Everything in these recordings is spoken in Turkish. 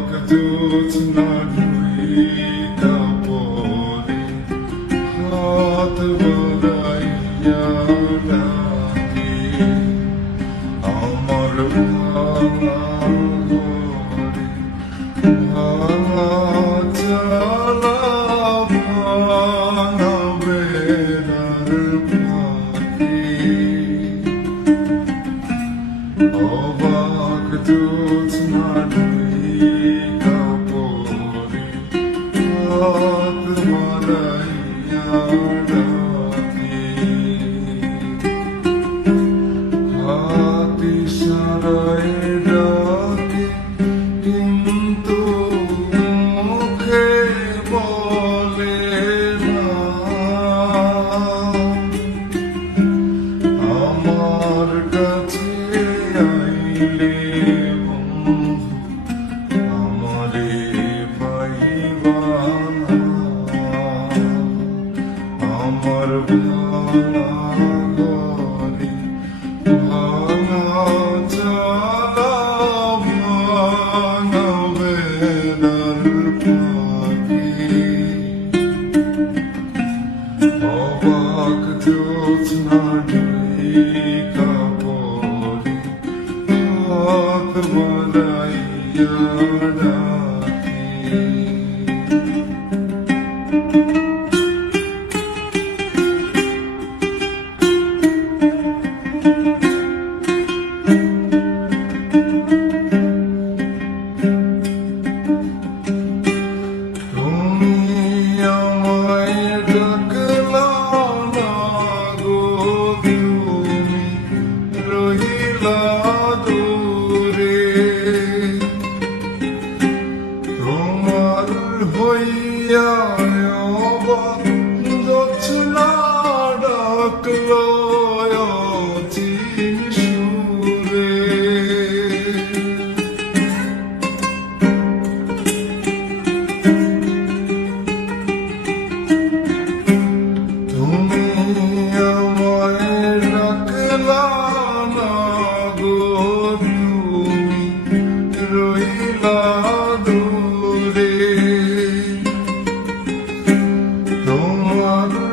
Благодут нагли тополи, от водая наги, Амар Благори, Аталава на берарбе, amor belani Bana talav yana benar pati Avak dut nagri kapori Ak manai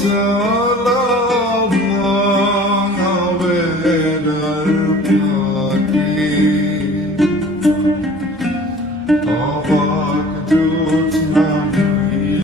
Tell